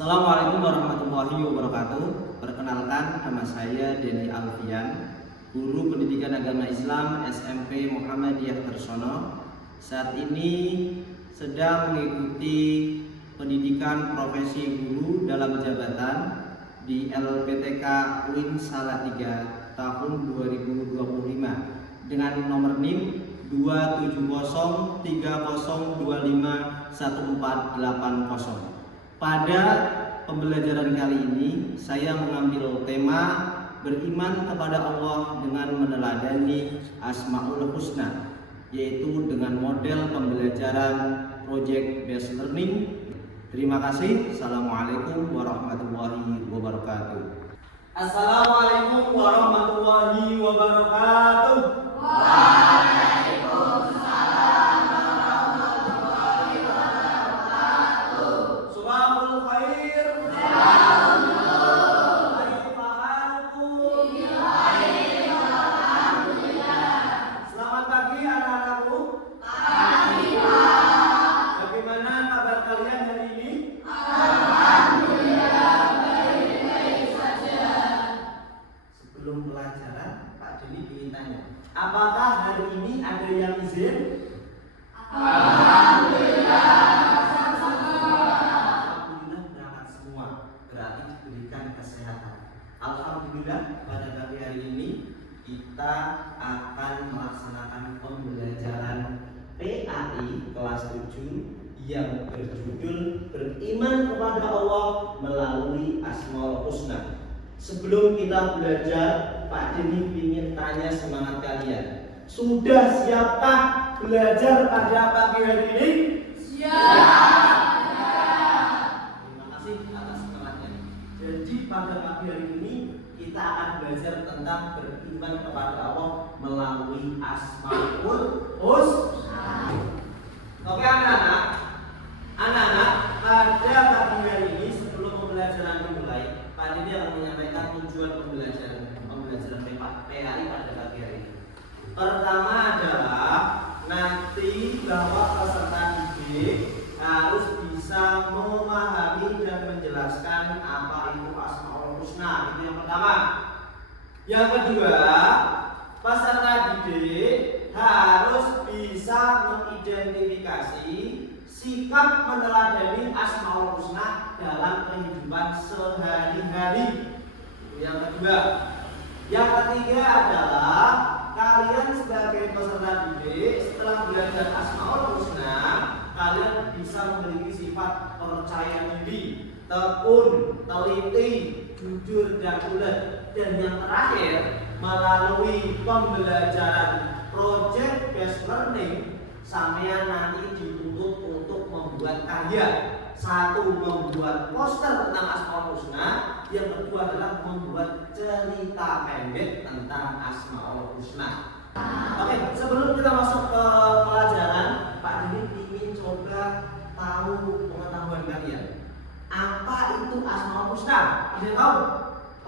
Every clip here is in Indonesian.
Assalamualaikum warahmatullahi wabarakatuh. Perkenalkan, nama saya Denny Alfian, Guru Pendidikan Agama Islam SMP Muhammadiyah Tersono. Saat ini sedang mengikuti pendidikan profesi guru dalam jabatan di LPTK UIN Salatiga tahun 2025 dengan nomor NIM 27030251480. Pada pembelajaran kali ini saya mengambil tema beriman kepada Allah dengan meneladani Asmaul Husna, yaitu dengan model pembelajaran project based learning. Terima kasih. Assalamualaikum warahmatullahi wabarakatuh. Assalamualaikum warahmatullahi wabarakatuh. Selamat pagi anak-anakku. Bagaimana kabar kalian hari ini? Sebelum pelajaran, Pak Denny ingin tanya, apakah hari ini ada yang izin? Alhamdulillah berangkat semua, berarti diberikan kesehatan. Alhamdulillah pada pagi hari ini kita akan melaksanakan pembelajaran PAI kelas 7 yang berjudul beriman kepada Allah melalui Asmaul Husna. Sebelum kita belajar, Pak Denny ingin tanya semangat kalian. Sudah siapkah belajar pada pagi hari ini? Siap. Terima kasih atas semangatnya. Jadi pada pagi hari ini kita akan belajar tentang beriman kepada Allah melalui Asmaul Husna. Oke anak-anak, pada pagi hari ini sebelum pembelajaran dimulai, Pak Denny akan menyampaikan tujuan pembelajaran PAI pada pagi hari ini. Pertama adalah nanti bahwa peserta didik harus bisa memahami dan menjelaskan apa itu Asmaul Husna. Itu yang pertama. Yang kedua, peserta didik harus bisa mengidentifikasi sikap meneladani Asmaul Husna dalam kehidupan sehari-hari. Yang kedua. Yang ketiga adalah kalian sebagai peserta didik setelah belajar Asmaul Husna, kalian bisa memiliki sifat percaya diri, tekun, teliti, jujur dan ulet. Dan yang terakhir, melalui pembelajaran project based learning, sampean nanti dituntut untuk membuat karya. Satu, membuat poster tentang Asmaul Husna. Yang kedua adalah membuat cerita pendek tentang Asmaul Husna. Oke, sebelum kita masuk ke pelajaran, Pak Denny ingin coba tahu pengetahuan kalian. Apa itu Asmaul Husna? Ada yang tahu?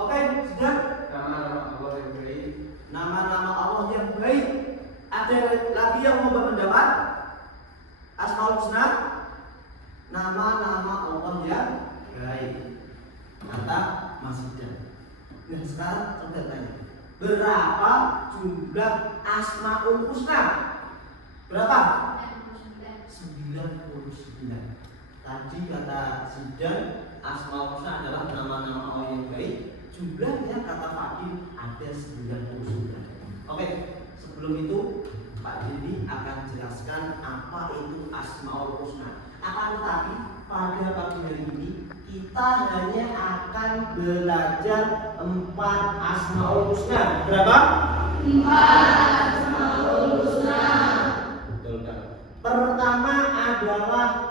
Oke, sudah? Nama-nama Allah yang baik. Nama-nama Allah yang baik. Ada lagi yang mau berpendapat? Asmaul Husna? Nama-nama Allah yang baik. Kata Mas Ida. Nah sekarang coba tanya, berapa jumlah Asmaul Husna? Berapa? 99. Tadi kata Zidan, Asmaul Husna adalah nama-nama Allah yang baik. Jumlahnya kata Fadil ada 99. Oke, sebelum itu Pak Denny akan jelaskan apa itu Asmaul Husna. Akan tetapi pada pagi hari ini kita hanya akan belajar 4 Asmaul Husna. Berapa? 4 Asmaul Husna. Betul kan? Pertama adalah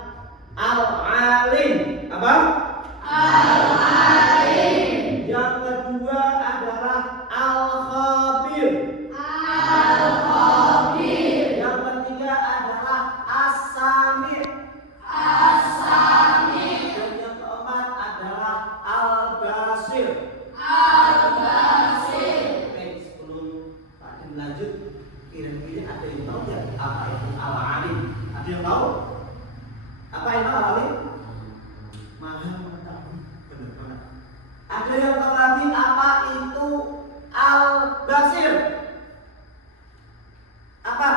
Al-Alim. Apa? Al-Alim. Yang kedua adalah Al-Khabir. Al-Khabir. Yang ketiga adalah As-Sami'. As-Sami'. Dan yang keempat adalah Al-Basir. Al-Basir. Oke, sebelum Pak Denny lanjut, kira-kira ada yang tahu nggak apa itu Al-Alim? Ada yang tahu? Apa itu Al-Alim? Maha Ada yang tahu lagi apa itu Al-Basir? Apa?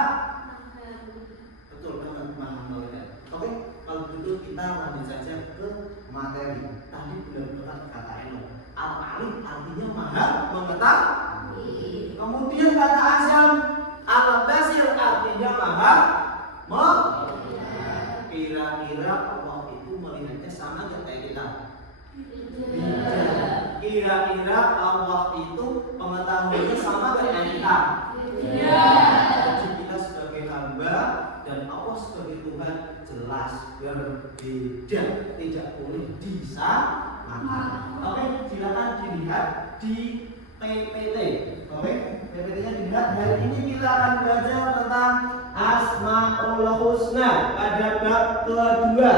Betul banget, maha melihat. Oke, kalau begitu kita lanjut saja ke materi. Tadi benar-benar kata Eno. Al-Alim artinya maha mengetahui. Kemudian kata Azam, Al-Basir artinya maha melihat. Kira-kira Allah itu melihatnya sama nggak kayak kita? Kira-kira Allah itu pengetahuannya sama nggak kayak kita? Jadi kita sebagai hamba dan Allah sebagai Tuhan jelas berbeda, tidak boleh disamakan. Oke, silakan dilihat di PPT. Oke, PPT-nya dilihat. Hari ini kita akan belajar tentang Asmaul Husna pada bab kedua,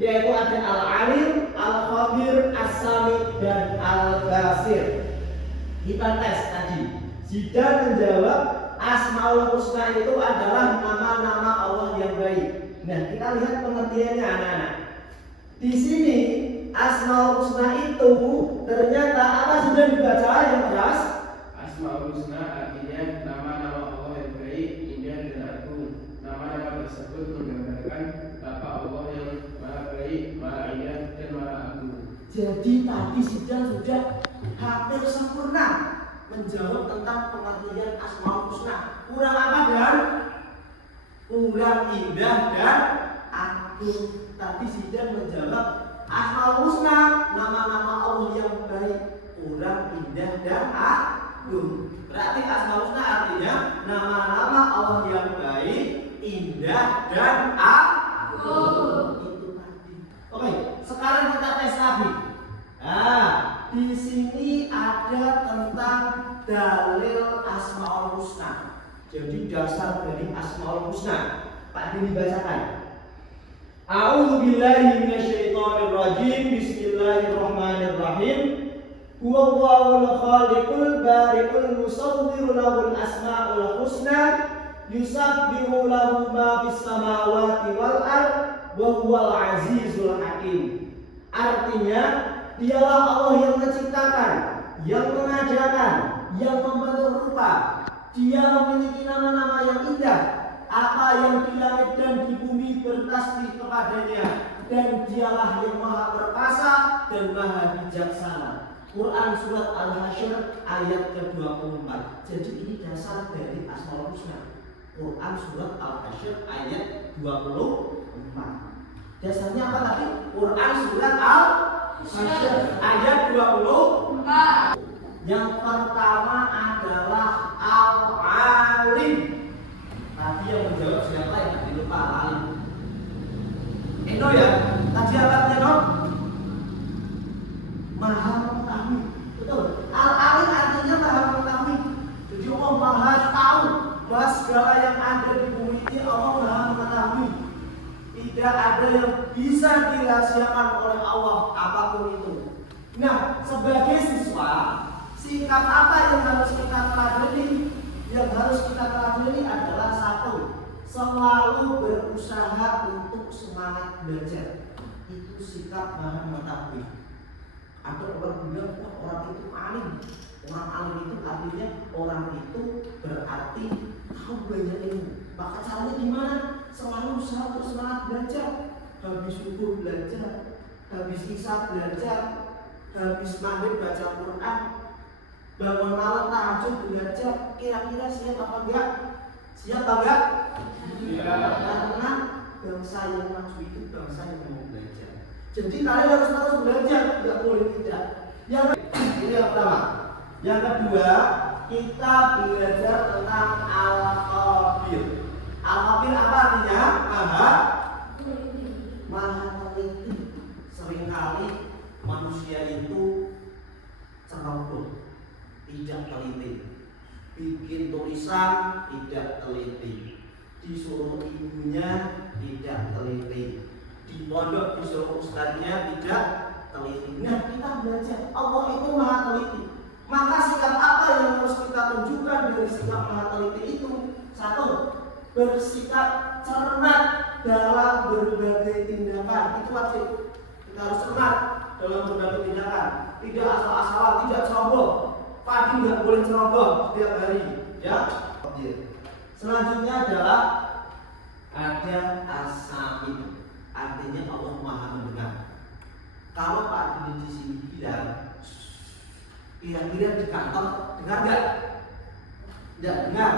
yaitu ada Al-Alim, Al-Khabir, As-Sami, dan Al-Basir. Kita tes tadi. Zidan menjawab Asmaul Husna itu adalah nama-nama Allah yang baik. Nah, kita lihat pengertiannya anak-anak. Di sini Asmaul Husna itu ternyata apa sudah dibaca yang keras? Asmaul Husna artinya nama-nama Allah yang baik, indah dan agung. Nama-nama tersebut menggambarkan Bapa Allah yang maha baik, maha indah dan maha agung. Jadi tadi Zidan sudah hampir sempurna menjawab tentang pengertian Asmaul Husna. Kurang apa dan? Kurang indah dan agung. Tadi Zidan menjawab Asmaul Husna, nama-nama Allah yang baik, kurang indah dan agung. Berarti Asmaul Husna artinya nama-nama Allah yang baik, indah dan agung. Itu tadi. Oke, sekarang kita tes lagi. Nah, di sini ada tentang dalil Asmaul Husna. Jadi dasar dari Asmaul Husna. Pak Dini bacakan. A'udzu billahi minasyaitonir rajim. Bismillahirrahmanirrahim. Huwallahul khaliqul bari'ul musawwirul lahul asmaul husna. Yusabbihu lahu ma fis samawati wal ard wa huwal azizul hakim. Artinya, dialah Allah yang menciptakan, yang mengajarkan, yang membentuk rupa. Dia memiliki nama-nama yang indah. Apa yang di langit dan di bumi bertasbih kepadanya, dan dialah yang maha perkasa dan maha bijaksana. Quran surat Al-Hasyr ayat ke-24. Jadi ini dasar dari Asmaul Husna. Quran surat Al-Hasyr ayat 24. Dasarnya apa tadi? Quran surat Al-Hasyr ayat 24. Yang pertama adalah Al-Alim. Tadi yang menjawab siapa ya? Tadi lupa Al-Alim. Eno ya? Tadi apa Eno? Maha mengetahui. Betul. Al-Alim artinya maha mengetahui. Jadi Allah maha tahu bahwa segala yang ada di bumi ini Allah maha mengetahui. Tidak ada yang bisa dirahasiakan oleh Allah apapun itu. Nah, sebagai siswa, sikap apa yang harus kita teladani? Yang harus kita teladani adalah satu, selalu berusaha untuk semangat belajar. Itu sikap maha mengetahui. Ada orang bilang, wah orang itu alim. Orang alim itu artinya orang itu berarti tahu banyak ilmu. Maka caranya gimana? Selalu usaha untuk semangat belajar. Habis subuh belajar, habis isya belajar, habis maghrib baca Quran, bangun malam tahajud belajar. Kira-kira siap apa enggak? Siap apa enggak? Karena bangsa yang maju itu bangsa yang mau belajar. Jadi kalian harus terus belajar, tidak boleh tidak. Ini yang pertama. Yang kedua, kita belajar tentang Al-Khabir. Al-Khabir apa artinya? Maha teliti. Seringkali manusia itu ceroboh, tidak teliti. Bikin tulisan tidak teliti. Disuruh ibunya tidak teliti. Di pondok disuruh ustadznya tidak teliti. Nah, kita belajar Allah itu maha teliti. Maka sikap apa yang harus kita tunjukkan dari sikap maha teliti itu? Satu, bersikap cermat dalam berbagai tindakan. Itu wajib. Kita harus cermat dalam berbagai tindakan. Tidak asal-asalan, tidak ceroboh. Pagi nggak boleh ceroboh setiap hari, ya. Selanjutnya adalah ada as-sami', artinya Allah Maha mendengar. Kalau Pak Dini di sini bilang, kira-kira di kantor dengar nggak? Tidak dengar.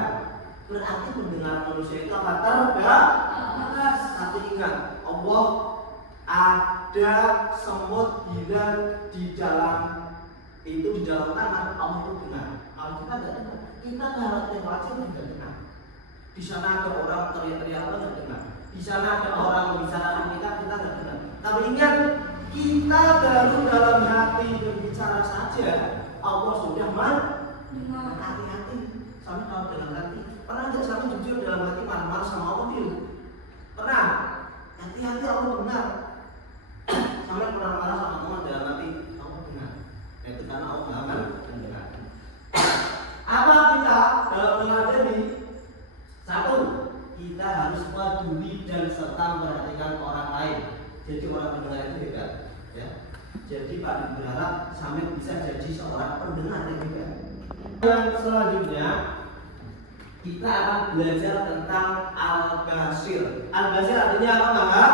Berarti pendengaran manusia itu akan terbatas. Tapi ingat, Allah ada semut hilang di dalam tanah, Allah itu dengar. Kalau kita tidak dengar, kita harus wajib tidak dengar. Di sana ada orang teriak-teriak, Allah tidak dengar. Di sana ada orang membicarakan kita nggak dengar. Tapi ingat, kita baru dalam hati berbicara saja, Allah sudah mendengar. Hati-hati, sampai kalau dalam hati. Pernah nggak sampai jujur dalam hati marah-marah sama Allah tidak? Pernah. Hati-hati Allah dengar. Sampai marah-marah sama Allah dalam hati Allah dengar. Itu karena Allah akan mendengar. Apa kita dalam meladeni? Satu, kita harus peduli dan serta memperhatikan orang lain. Jadi orang pendengar itu hebat, ya. Jadi Pak Dini berharap sampai bisa jadi seorang pendengar yang hebat. Yang selanjutnya kita akan belajar tentang al-basir. Al-basir artinya apa, Mbak?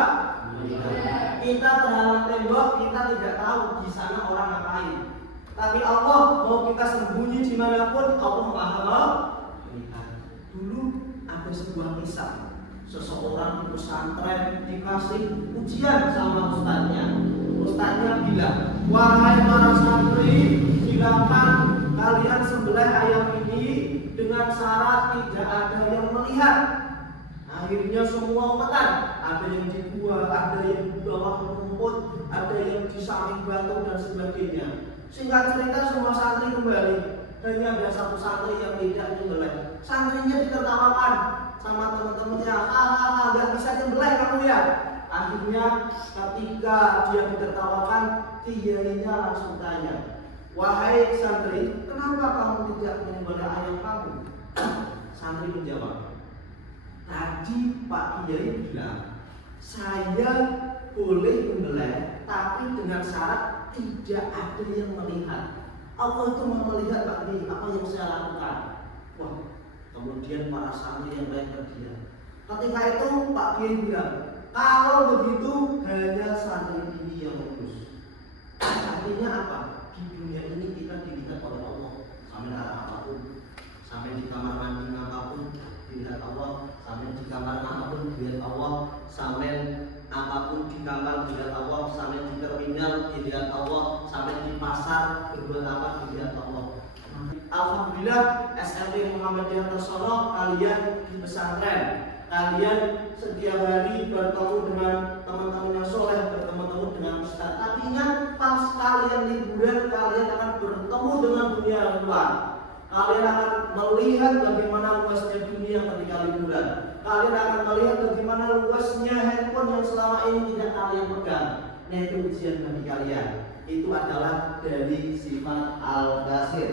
Kita terhalang tembok, kita tidak tahu di sana orang ngapain. Tapi Allah mau kita sembunyi dimanapun, Allah Maha melihat. Dulu ada sebuah kisah, seseorang di pesantren dikasih ujian sama ustadznya. Ustadznya bilang, wahai para santri, silakan kalian sembelih ayam ini dengan syarat tidak ada yang melihat. Akhirnya semua umetan, ada yang di gua, ada yang di bawah rumput, ada yang di samping batu dan sebagainya. Singkat cerita semua santri kembali. Hanya ada satu santri yang tidak nyembelih. Santrinya ditertawakan sama teman-temannya. Nggak bisa nyembelih kamu ya. Akhirnya ketika dia ditertawakan, kiainya langsung tanya, wahai santri, kenapa kamu tidak menyembelih ayam kamu? Santri menjawab, tadi Pak Kiai bilang saya boleh menyembelih, tapi dengan syarat tidak ada yang melihat. Allah itu mau melihat Pak Kiai apa yang saya lakukan. Wah, kemudian para santri yang lain terdiam. Ketika itu Pak Kiai bilang, kalau begitu hanya santri ini yang lulus. Artinya apa? Di dunia ini kita dilihat oleh Allah. Sampai arah apapun, sampai di kamar mandi apapun dilihat Allah, sampai di kamar apapun dilihat Allah, sampai apapun di kamar dilihat Allah, sampai di terminal dilihat Allah, sampai di pasar berbuat apa dilihat Allah. Alhamdulillah SMP Muhammadiyah tersono, kalian di pesantren, kalian setiap hari bertemu dengan teman-teman yang soleh, bertemu dengan ustaz. Tapi ingat, pas kalian liburan, kalian akan bertemu dengan dunia luar. Kalian akan melihat bagaimana luasnya dunia ketika liburan. Kalian akan melihat bagaimana luasnya handphone yang selama ini tidak kalian pegang. Nah, itu ujian bagi kalian. Itu adalah dari sifat al-basir.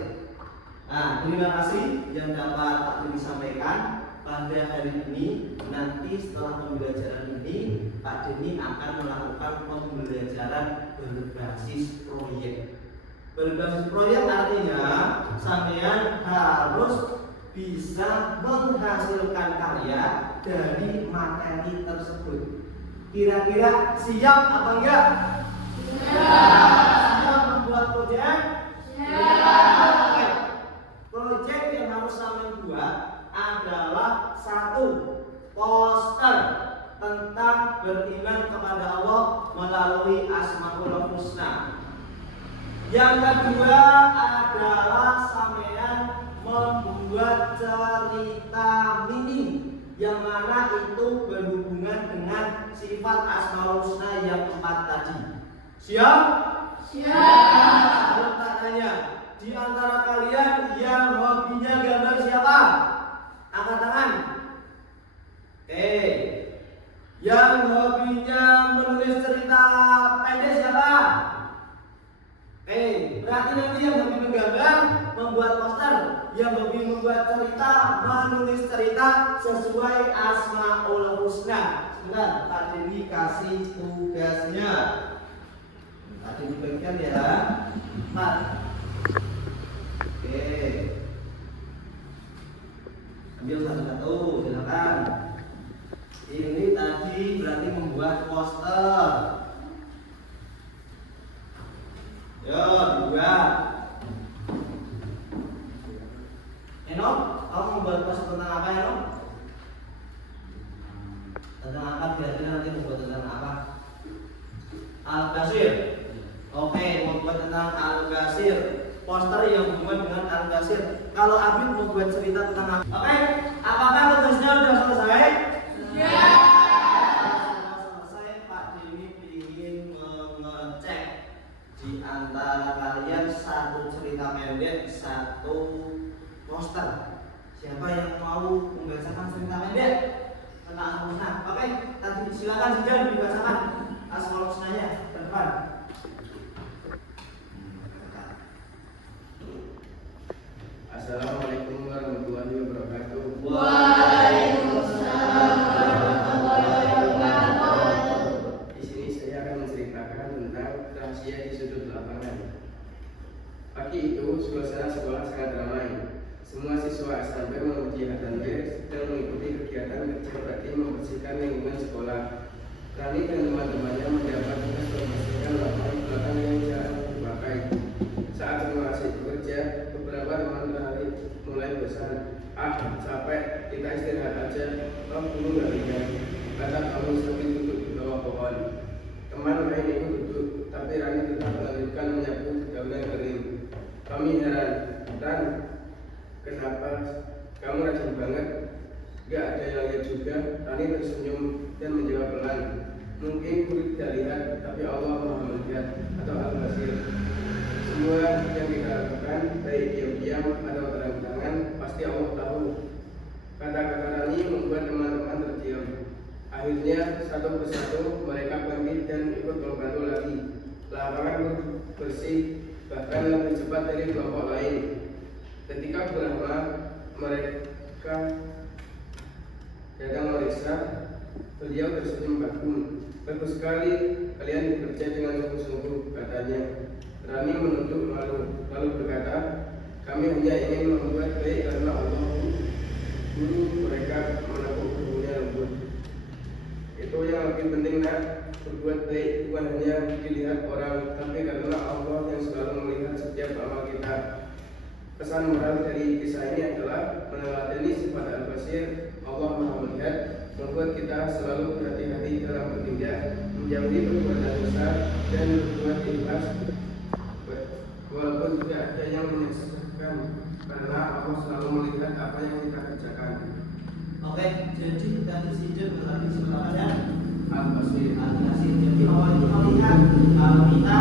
Nah, terima kasih yang dapat aku disampaikan pada hari ini. Nanti setelah pembelajaran ini, Pak Deni akan melakukan pembelajaran berbasis proyek. Berbasis proyek artinya sampean harus bisa menghasilkan karya dari materi tersebut. Kira-kira siap apa enggak? Siap membuat proyek? Siap. Proyek yang harus sampean buat adalah satu, poster tentang beriman kepada Allah melalui Asmaul Husna. Yang kedua adalah sampean membuat cerita mini yang mana itu berhubungan dengan sifat Asmaul Husna yang 4 tadi. Siap? Siap. Kalau tak tanya, di antara kalian yang hobinya gambar siapa? Angkat tangan. Oke. Yang hobinya menulis cerita pendek siapa? Oke, berarti nanti yang hobi menggambar, membuat poster, yang hobi membuat cerita, menulis cerita sesuai Asmaul Husna. Sebentar, Pak Deni kasih tugasnya. Tadi dibagikan ya. 4. Oke. Ambil satu-satu, silakan. Ini tadi berarti membuat poster. Yo, dibuat. Eno, kamu membuat poster tentang apa, Eno? Tentang apa? Kira-kira nanti membuat tentang apa? Al-Ghasir. Oke, membuat tentang Al-Ghasir. Poster yang berhubungan dengan Al-Ghasir. Kalau Abid membuat cerita tentang apa? Oke, apakah tugasnya sudah selesai? Ya. Selesai. Pak Dini ingin mengecek di antara kalian satu cerita pendek, satu poster. Siapa yang mau membacakan cerita pendek tentang Asmaul Husna? Oke, tadi silakan Zidan dibacakan Asmaul Husnanya ke depan. Assalamualaikum warahmatullahi wabarakatuh. Waalaikumsalam warahmatullahi wabarakatuh. Di sini saya akan menceritakan tentang rahasia di sudut lapangan. Pagi itu suasana sekolah sangat ramai. Semua siswa SMP memuji dan sedang mengikuti kegiatan kerja bakti membersihkan lingkungan sekolah. Rani dan teman-temannya mendapat tugas membersihkan lapangan belakang yang jarang dipakai. Saat semua asik bekerja, beberapa teman tertarik mulai bosan. Capek, kita istirahat aja. Oh, dulu nggak lihat. Kata kamu sambil duduk di bawah pohon. Teman lain ikut duduk, tapi Rani tetap melanjutkan menyapu dedaunan kering. Kami heran, Ran, kenapa kamu rajin banget? Gak ada yang lihat juga. Rani tersenyum dan menjawab pelan. Mungkin kulit tidak lihat, tapi Allah Maha melihat atau Al-Basir. Semua yang kita lakukan, baik diam-diam atau terang-terangan, pasti Allah tahu. Kata-kata Rani membuat teman-teman terdiam. Akhirnya satu persatu mereka bangkit dan ikut membantu lagi. Lapangan bersih, bahkan lebih cepat dari kelompok lain. Ketika berlama, mereka datang meriksa. Beliau tersenyum kagum. Bagus sekali, kalian bekerja dengan sungguh-sungguh, katanya. Rani menunduk malu, lalu berkata, kami hanya ingin membuat baik karena Allah. Guru mereka menepuk tubuhnya lembut. Itu yang lebih penting, nak. Berbuat baik bukan hanya dilihat orang, tapi karena Allah yang selalu melihat setiap amal kita. Pesan moral dari kisah ini adalah meneladani sifat Al-Basir, Allah Maha melihat, membuat kita selalu berhati-hati dalam bertindak, menjauhi perbuatan dosa dan berbuat ikhlas. Walaupun tidak ada yang menyaksikan, karena Allah selalu melihat apa yang kita kerjakan. Oke, jadi tadi Zidan berarti sebenarnya Al-Basir. Al-Ghasir. Jadi Allah itu melihat kalau kita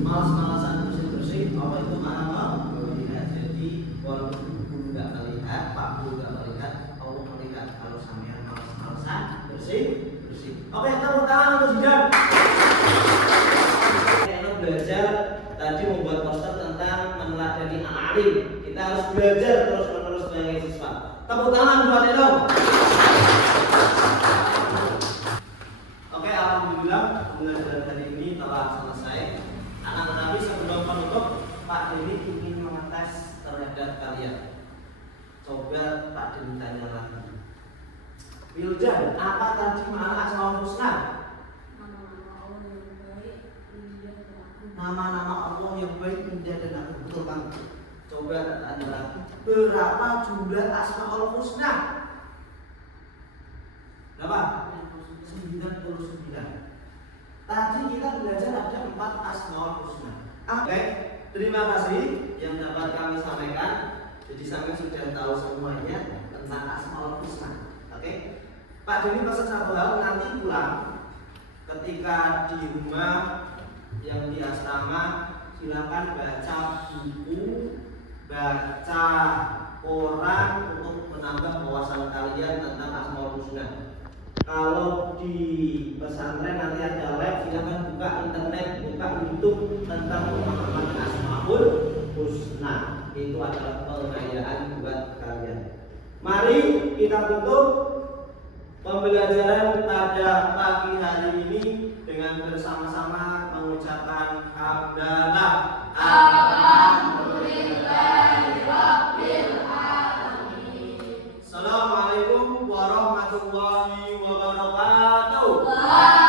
malas-malasan bersih-bersih, Allah itu maha melihat. Jadi walaupun guru nggak melihat, Pak Guru nggak melihat, Allah melihat kalau sampean malas-malasan bersih-bersih. Oke, tepuk tangan untuk Zidan. Kita belajar tadi membuat poster tentang meneladani alim. Kita harus belajar terus-menerus sebagai siswa. Tepuk tangan buat Eno. Oke, alhamdulillah pembelajaran hari ini telah selesai. Akan tetapi sebelum penutup, Pak Deni ingin mengetes terhadap kalian. Coba Pak Deni tanya lagi. Wildan, apa tadi makna Asmaul Husna? Nama-nama Allah yang baik, indah dan agung. Betul kan? Coba tanya lagi. Berapa jumlah Asmaul Husna? Berapa? 99. Tadi kita belajar ada 4 Asmaul Husna. Oke, terima kasih yang dapat kami sampaikan. Jadi kami sudah tahu semuanya tentang Asmaul Husna. Oke, Pak Deni pesan satu hal, nanti pulang ketika di rumah yang di asrama silakan baca buku, baca koran untuk menambah wawasan kalian tentang Asmaul Husna. Kalau di pesantren nanti ada live, silakan buka internet, buka YouTube tentang pemahaman Asmaul Husna. Itu adalah pengayaan buat kalian. Mari kita tutup pembelajaran pada pagi hari ini dengan bersama-sama mengucapkan mengucapkan hamdalah. Assalamualaikum warahmatullahi wabarakatuh.